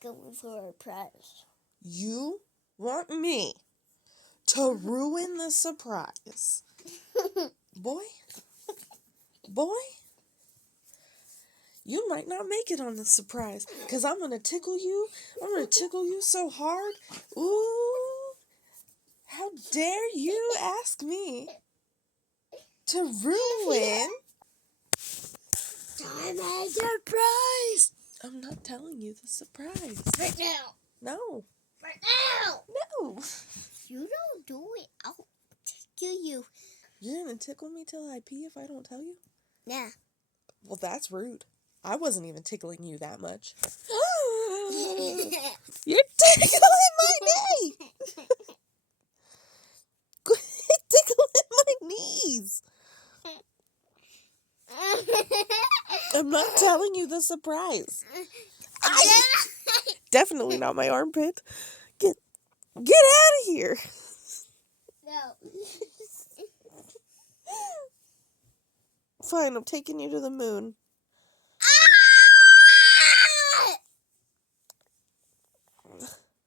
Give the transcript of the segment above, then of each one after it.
go for a prize. You want me to ruin the surprise? Boy, you might not make it on the surprise, because I'm going to tickle you. I'm going to tickle you so hard. Ooh, how dare you ask me to ruin My surprise! I'm not telling you the surprise. Right now! No. Right now! No. You don't do it. I'll tickle you. You're going to tickle me till I pee if I don't tell you? Yeah. Well, that's rude. I wasn't even tickling you that much. You're tickling my knee! Quit tickling my knees! I'm not telling you the surprise. Definitely not my armpit. Get out of here. No. Fine, I'm taking you to the moon.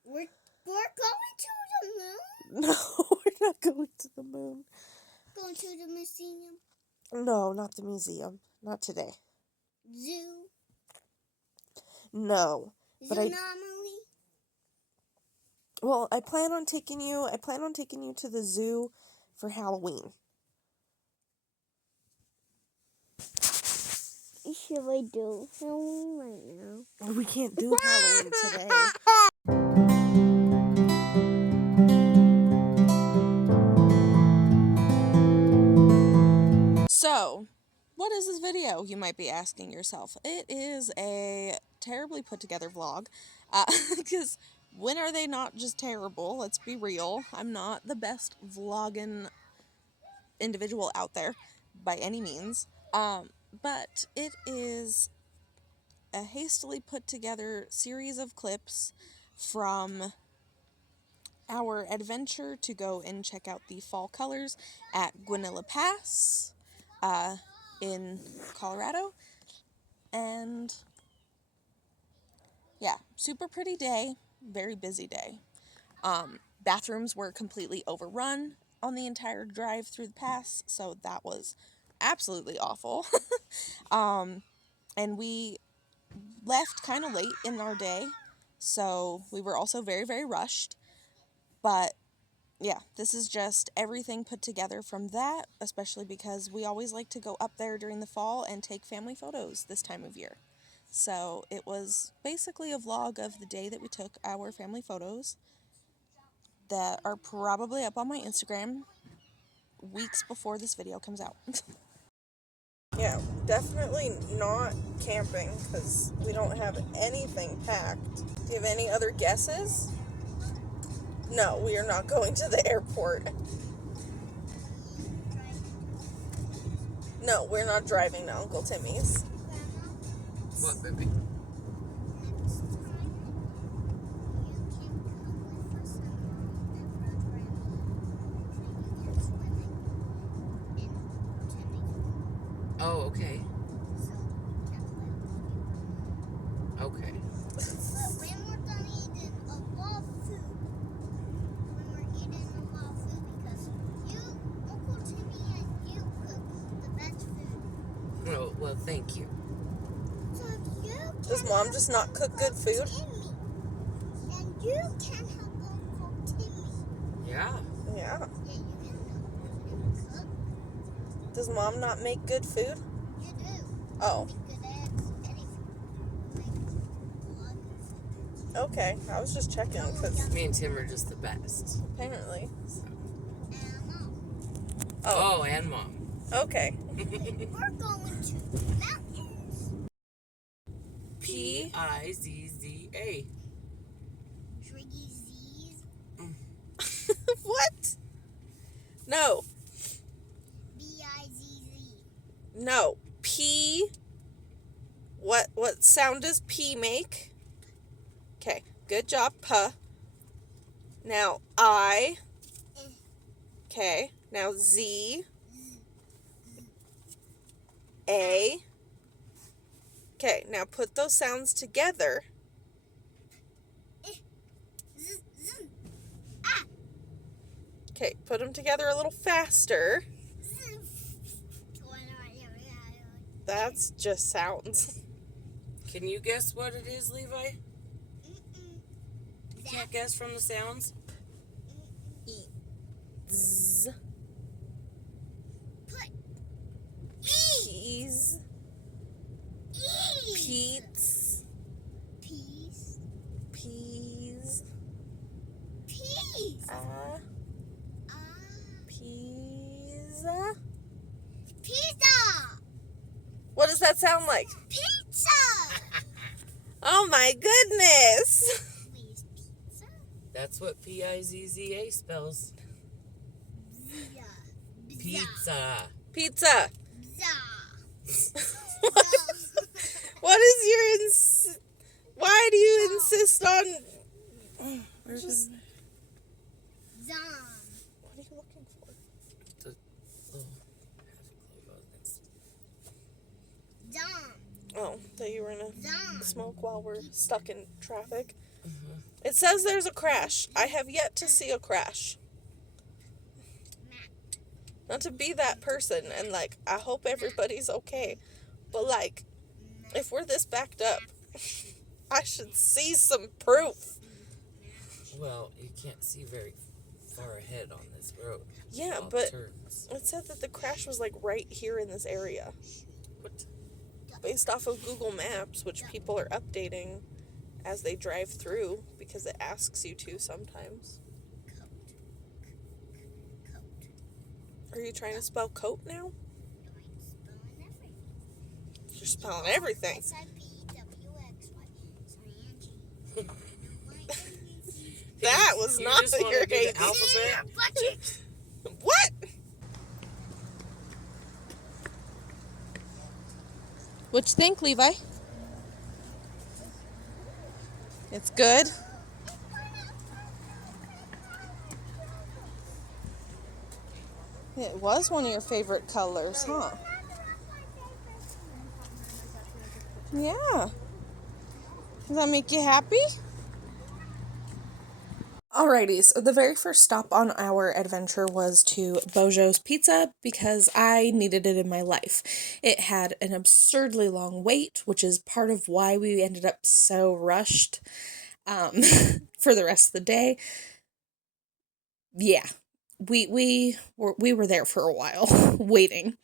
We're going to the moon? No, we're not going to the moon. Going to the museum? No, not the museum. Not today. Zoo? No. But Zoonomaly? Well, I plan on taking you to the zoo for Halloween. Should we do Halloween right now? We can't do Halloween today. So, what is this video, you might be asking yourself? It is a terribly put together vlog, because when are they not just terrible? Let's be real. I'm not the best vlogging individual out there by any means, but it is a hastily put together series of clips from our adventure to go and check out the fall colors at Guanilla Pass in Colorado. And yeah, super pretty day, very busy day. Bathrooms were completely overrun on the entire drive through the pass, so that was absolutely awful. And we left kind of late in our day, so we were also very, very rushed. But yeah, this is just everything put together from that, especially because we always like to go up there during the fall and take family photos this time of year. So it was basically a vlog of the day that we took our family photos that are probably up on my Instagram weeks before this video comes out. Yeah, definitely not camping because we don't have anything packed. Do you have any other guesses? No, we are not going to the airport. No, we're not driving to Uncle Timmy's. What, baby? Oh, okay. Okay. But when we're done eating a lot of food, because you, Uncle Timmy, and you cook the best food. Oh, well, thank you. So you Does can Mom help just not cook good food? Timmy, and you can help Uncle Timmy. Yeah. Yeah. Yeah, you can help him cook. Does Mom not make good food? You do. Oh, Make good eggs, anything. okay. I was just checking because Me and Tim are just the best. apparently. So. And Mom. Oh, Oh, and Mom. okay. We're going to the mountains. P-I-Z-Z-A. Triggy Z's. What? No. B-I-Z-Z. No. P. What sound does P make? Okay. Good job, P. Now I. Okay. Now Z. A. Okay. Now put those sounds together. Okay, put them together a little faster. That's just sounds. Can you guess what it is, Levi? Mm-mm. You can't guess from the sounds? Z. Put Peas. E. Peats. Peas. Peas. Peas. Pizza. Pizza. What does that sound like? Pizza. Oh my goodness. Please, pizza. That's what Pizza spells. Zia. Pizza. Pizza. Za. What is your why do you insist on just Zom. what are you looking for? The, oh, Zom. Oh, that you were in a Zom. smoke while we're stuck in traffic. It says there's a crash. I have yet to see a crash. Not to be that person and like I hope everybody's okay. But like if we're this backed up, I should see some proof. well, you can't see very far ahead on this road. Yeah, All but turns. it said that the crash was like right here in this area. What? Based off of Google Maps, which people are updating as they drive through because it asks you to sometimes. Are you trying to spell coat now? You're spelling everything. That was You not just wanna your do the ABC. alphabet? What? What you think, Levi? It's good. It was one of your favorite colors, huh? Yeah. Does that make you happy? Alrighty, so the very first stop on our adventure was to Bojo's Pizza because I needed it in my life. It had an absurdly long wait, which is part of why we ended up so rushed for the rest of the day. Yeah, we were there for a while waiting.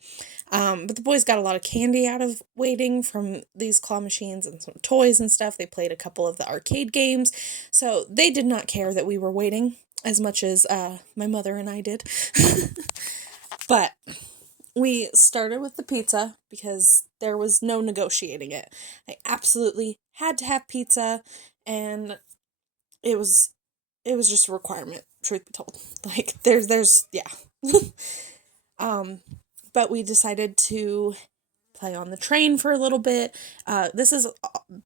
But the boys got a lot of candy out of waiting from these claw machines and some toys and stuff. They played a couple of the arcade games. So they did not care that we were waiting as much as my mother and I did. But we started with the pizza because there was no negotiating it. I absolutely had to have pizza, and it was just a requirement, truth be told. Like there's yeah. But we decided to play on the train for a little bit. This is,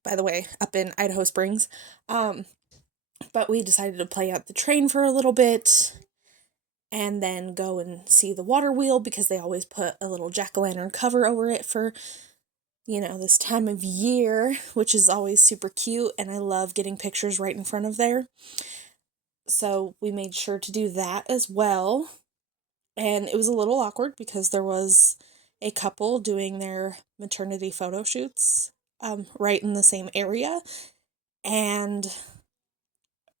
by the way, up in Idaho Springs. But we decided to play out the train for a little bit and then go and see the water wheel because they always put a little jack-o'-lantern cover over it for, this time of year, which is always super cute. And I love getting pictures right in front of there. So we made sure to do that as well. And it was a little awkward because there was a couple doing their maternity photo shoots right in the same area. And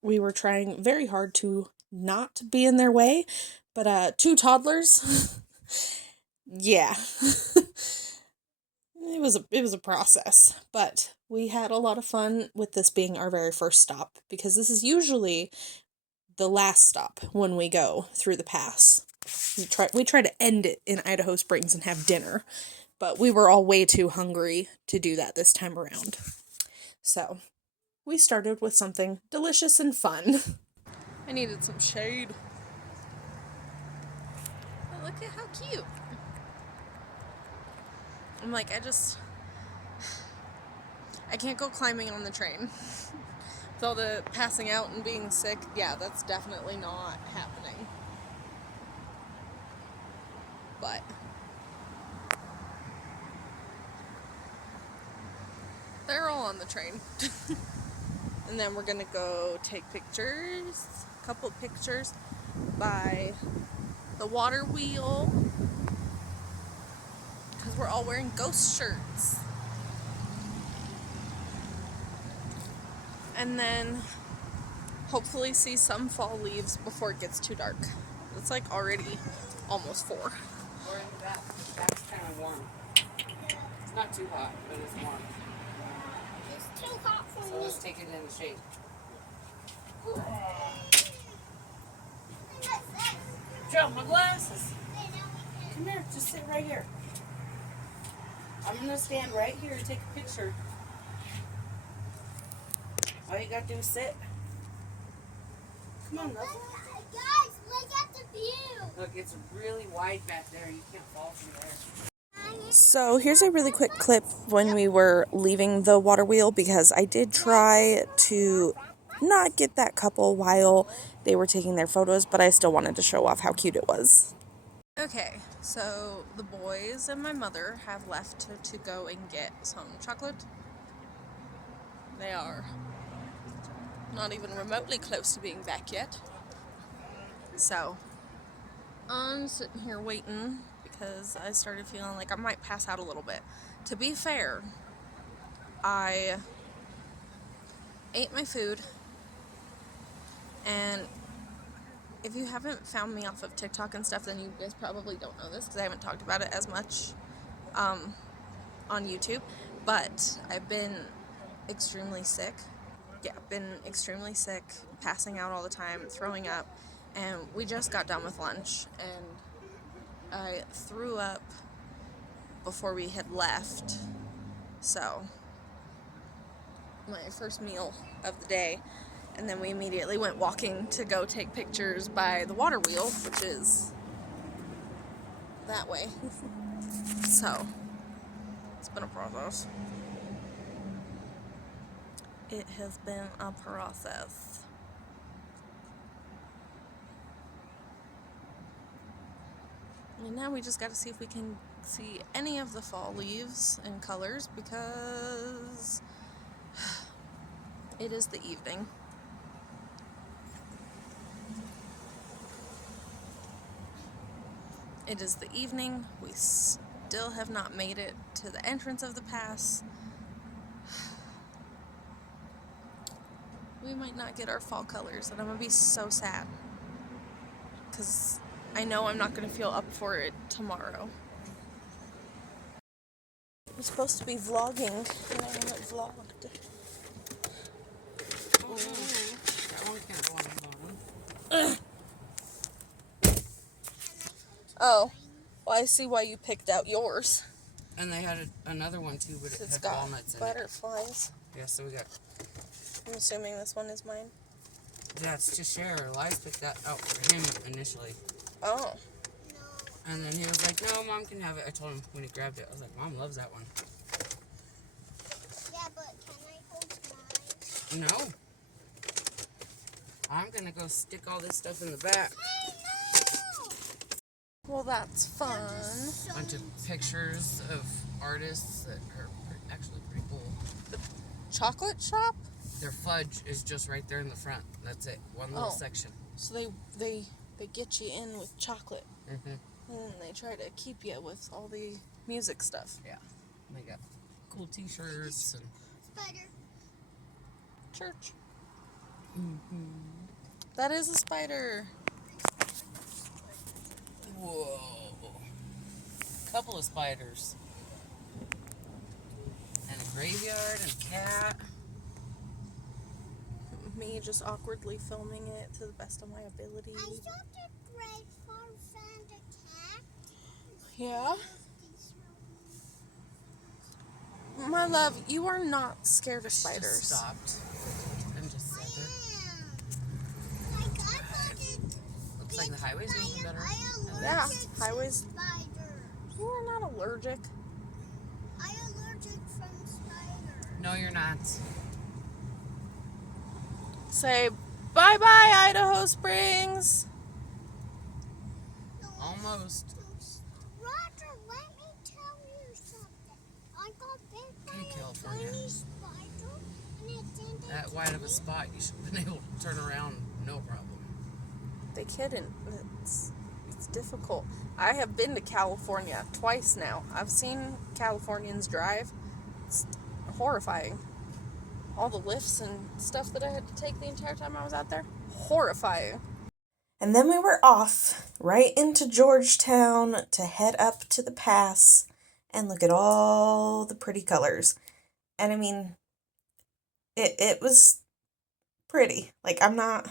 we were trying very hard to not be in their way. But 2 toddlers, yeah. It was a process. But we had a lot of fun with this being our very first stop because this is usually the last stop when we go through the pass. We try to end it in Idaho Springs and have dinner, but we were all way too hungry to do that this time around. So we started with something delicious and fun. I needed some shade. Oh, look at how cute. I'm like, I can't go climbing on the train. With all the passing out and being sick, yeah, that's definitely not happening. But they're all on the train. And then we're gonna go take pictures, a couple pictures. by the water wheel because we're all wearing ghost shirts. And then hopefully see some fall leaves before it gets too dark. It's like already almost 4. We're in the back. Back's kind of warm. It's not too hot, but it's warm. It's too hot for So me. let's take it in the shade. Drop my glasses. Come here, just sit right here. I'm gonna stand right here and take a picture. All you gotta do is sit. Come on, love. Guys, look at the view. Look, it's really wide back there. You can't fall from there. So here's a really quick clip when we were leaving the water wheel because I did try to not get that couple while they were taking their photos, but I still wanted to show off how cute it was. Okay, so the boys and my mother have left to go and get some chocolate. They are not even remotely close to being back yet. So I'm sitting here waiting because I started feeling like I might pass out a little bit. To be fair, I ate my food, and if you haven't found me off of TikTok and stuff, then you guys probably don't know this because I haven't talked about it as much on YouTube, but I've been extremely sick. Yeah, been extremely sick, passing out all the time, throwing up, and we just got done with lunch, and I threw up before we had left, so my first meal of the day, and then we immediately went walking to go take pictures by the water wheel, which is that way. So it's been a process. It has been a process. And now we just got to see if we can see any of the fall leaves and colors because it is the evening. It is the evening. We still have not made it to the entrance of the pass. We might not get our fall colors, and I'm going to be so sad because I know I'm not going to feel up for it tomorrow. I'm supposed to be vlogging, and I haven't vlogged. Oh, that one can't go on the bottom. Oh, well, I see why you picked out yours. And they had another one too, but it It's had got walnuts in it. butterflies. Yeah, so we got. I'm assuming this one is mine. Yeah, it's to share. Elias picked that out for him initially. Oh. And then he was like, no, Mom can have it. I told him when he grabbed it. I was like, Mom loves that one. Yeah, but can I hold mine? No. I'm going to go stick all this stuff in the back. Well, that's fun. A bunch of pictures of artists that are actually pretty cool. Chocolate shop? Their fudge is just right there in the front. That's it. One little section. So they get you in with chocolate. Mm-hmm. And they try to keep you with all the music stuff. Yeah. They got cool t-shirts and... Spider. Church. Mm-hmm. That is a spider. Whoa. Couple of spiders. And a graveyard and a cat. Me just awkwardly filming it to the best of my ability. I saw the great horse and a cat. Yeah? My love, you are not scared of Just spiders. stopped and just sat there. My godmother. Looks like the highway's moving better. Yeah, Allergic to highways. spiders. You are not allergic. I allergic from spiders. No, you're not. Say bye-bye, Idaho Springs. No, Almost. Roger, let me tell you something. I got bit by Okay, a California. tiny spider, and it didn't. That wide of a spot, you should have been able to turn around, no problem. They couldn't. It's difficult. I have been to California twice now. I've seen Californians drive. It's horrifying. All the lifts and stuff that I had to take the entire time I was out there. Horrifying. And then we were off right into Georgetown to head up to the pass and look at all the pretty colors. And I mean, it was pretty. Like, I'm not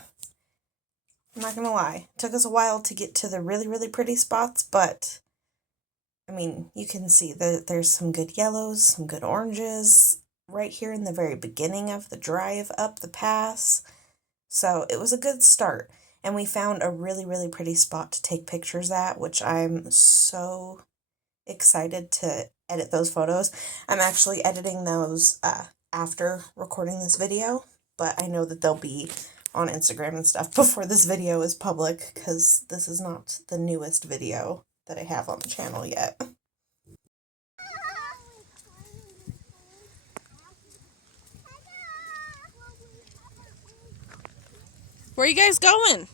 gonna lie. It took us a while to get to the really, really pretty spots, but I mean, you can see that there's some good yellows, some good oranges right here in the very beginning of the drive up the pass. So it was a good start. And we found a really, really pretty spot to take pictures at, which I'm so excited to edit those photos. I'm actually editing those after recording this video, but I know that they'll be on Instagram and stuff before this video is public, because this is not the newest video that I have on the channel yet. Where are you guys going?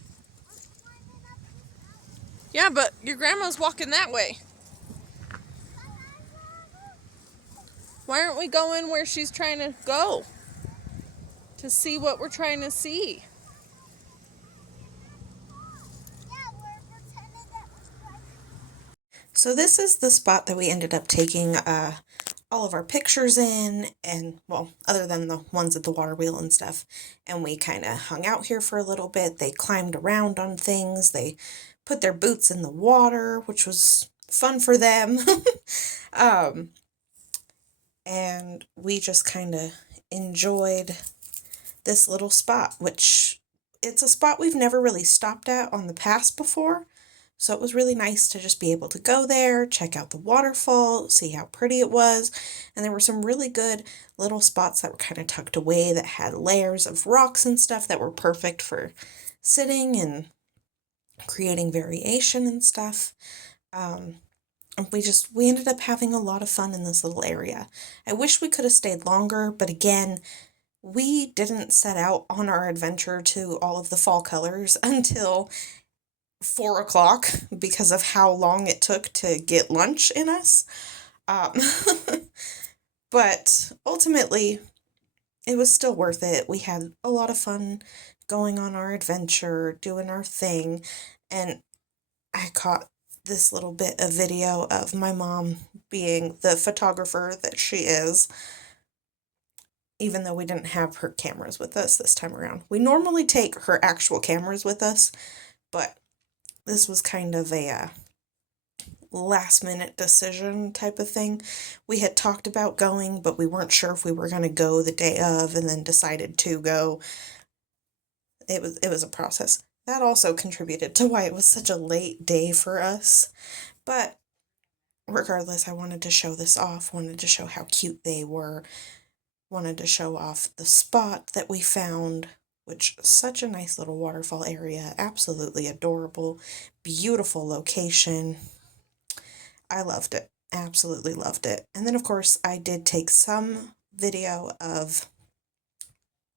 Yeah, but your grandma's walking that way. Why aren't we going where she's trying to go? To see what we're trying to see. So this is the spot that we ended up taking all of our pictures in, and well, other than the ones at the water wheel and stuff. And we kind of hung out here for a little bit. They climbed around on things. They put their boots in the water, which was fun for them. And we just kind of enjoyed this little spot, which it's a spot we've never really stopped at on the pass before. So it was really nice to just be able to go there, check out the waterfall, see how pretty it was. And there were some really good little spots that were kind of tucked away that had layers of rocks and stuff that were perfect for sitting and creating variation and stuff. We ended up having a lot of fun in this little area. I wish we could have stayed longer, but again, we didn't set out on our adventure to all of the fall colors until 4 o'clock because of how long it took to get lunch in us. But ultimately, it was still worth it. We had a lot of fun going on our adventure, doing our thing, and I caught this little bit of video of my mom being the photographer that she is, even though we didn't have her cameras with us this time around. We normally take her actual cameras with us, but this was kind of a last minute decision type of thing. We had talked about going, but we weren't sure if we were going to go the day of, and then decided to go. It was a process. That also contributed to why it was such a late day for us. But regardless, I wanted to show this off, wanted to show how cute they were, wanted to show off the spot that we found, which is such a nice little waterfall area, absolutely adorable, beautiful location. I loved it, absolutely loved it. And then of course I did take some video of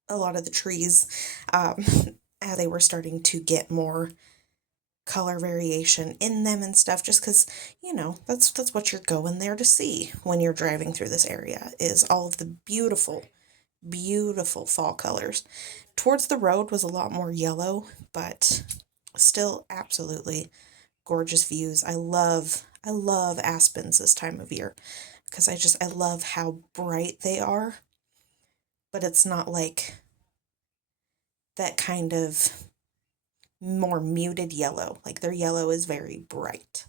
a lot of the trees as they were starting to get more color variation in them and stuff, just because, you know, that's what you're going there to see when you're driving through this area, is all of the beautiful fall colors. Towards the road was a lot more yellow, but still absolutely gorgeous views. I love aspens this time of year because I love how bright they are, but it's not like that kind of more muted yellow. Like, their yellow is very bright.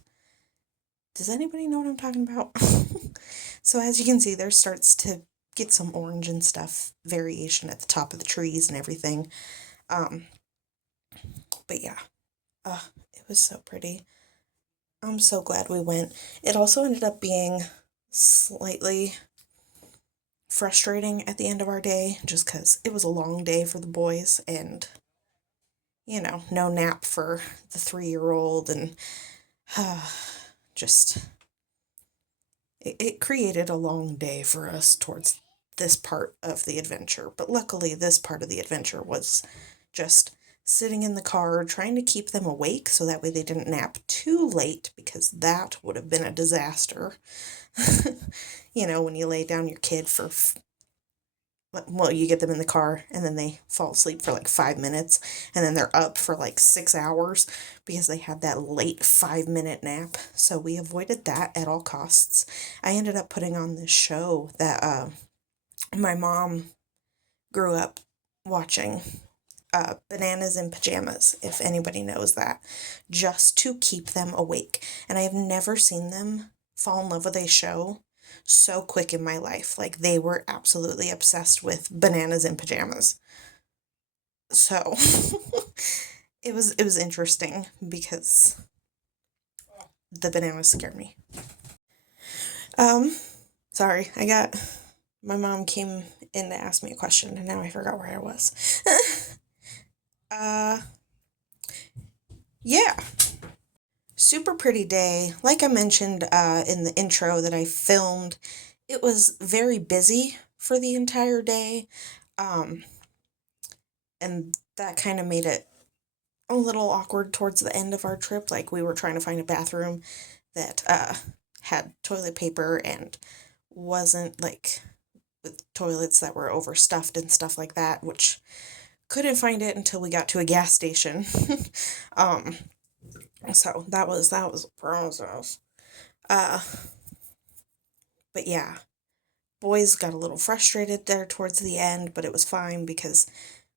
Does anybody know what I'm talking about? So as you can see, there starts to get some orange and stuff variation at the top of the trees and everything. But yeah, it was so pretty. I'm so glad we went. It also ended up being slightly frustrating at the end of our day, just because it was a long day for the boys, and, you know, no nap for the 3-year-old, and just, it created a long day for us towards this part of the adventure. But luckily, this part of the adventure was just sitting in the car trying to keep them awake so that way they didn't nap too late, because that would have been a disaster. You know, when you lay down your kid for, well, you get them in the car and then they fall asleep for like 5 minutes and then they're up for like 6 hours because they had that late 5-minute nap. So we avoided that at all costs. I ended up putting on this show that my mom grew up watching, Bananas in Pajamas, if anybody knows that, just to keep them awake. And I have never seen them fall in love with a show so quick in my life. Like, they were absolutely obsessed with Bananas in Pajamas. So it was interesting because the bananas scared me. Sorry, my mom came in to ask me a question and now I forgot where I was. Yeah. Super pretty day. Like I mentioned in the intro that I filmed, it was very busy for the entire day. And that kind of made it a little awkward towards the end of our trip. Like, we were trying to find a bathroom that had toilet paper and wasn't like with toilets that were overstuffed and stuff like that, which couldn't find it until we got to a gas station. So that was a process. But yeah, boys got a little frustrated there towards the end, but it was fine because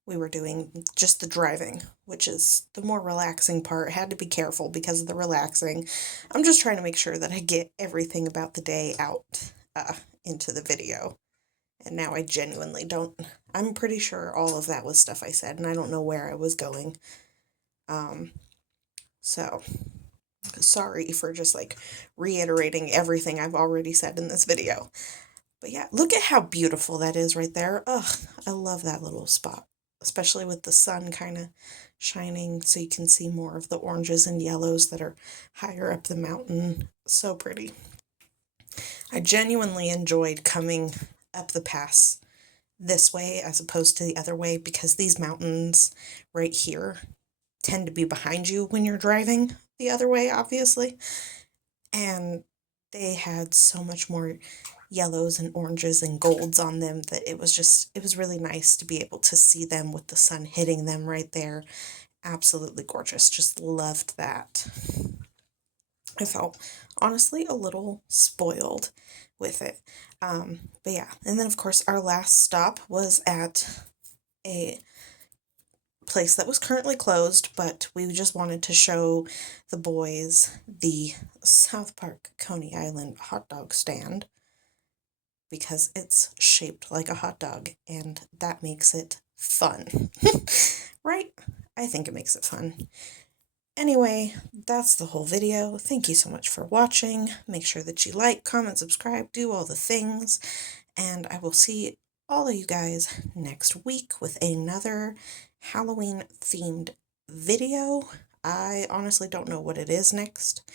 we were doing just the driving, which is the more relaxing part. Had to be careful because of the relaxing. I'm just trying to make sure that I get everything about the day out into the video. And now I genuinely don't. I'm pretty sure all of that was stuff I said, and I don't know where I was going. So sorry for just like reiterating everything I've already said in this video. But yeah, look at how beautiful that is right there. Ugh, I love that little spot, especially with the sun kind of shining so you can see more of the oranges and yellows that are higher up the mountain. So pretty. I genuinely enjoyed coming up the pass this way as opposed to the other way, because these mountains right here tend to be behind you when you're driving the other way, obviously. And they had so much more yellows and oranges and golds on them that it was really nice to be able to see them with the sun hitting them right there. Absolutely gorgeous. Just loved that. I felt honestly a little spoiled with it. But yeah, and then of course our last stop was at a place that was currently closed, but we just wanted to show the boys the South Park Coney Island hot dog stand because it's shaped like a hot dog and that makes it fun. Right? I think it makes it fun. Anyway, that's the whole video. Thank you so much for watching. Make sure that you like, comment, subscribe, do all the things, and I will see all of you guys next week with another Halloween themed video. I honestly don't know what it is next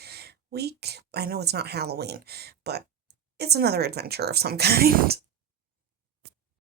week. I know it's not Halloween, but it's another adventure of some kind.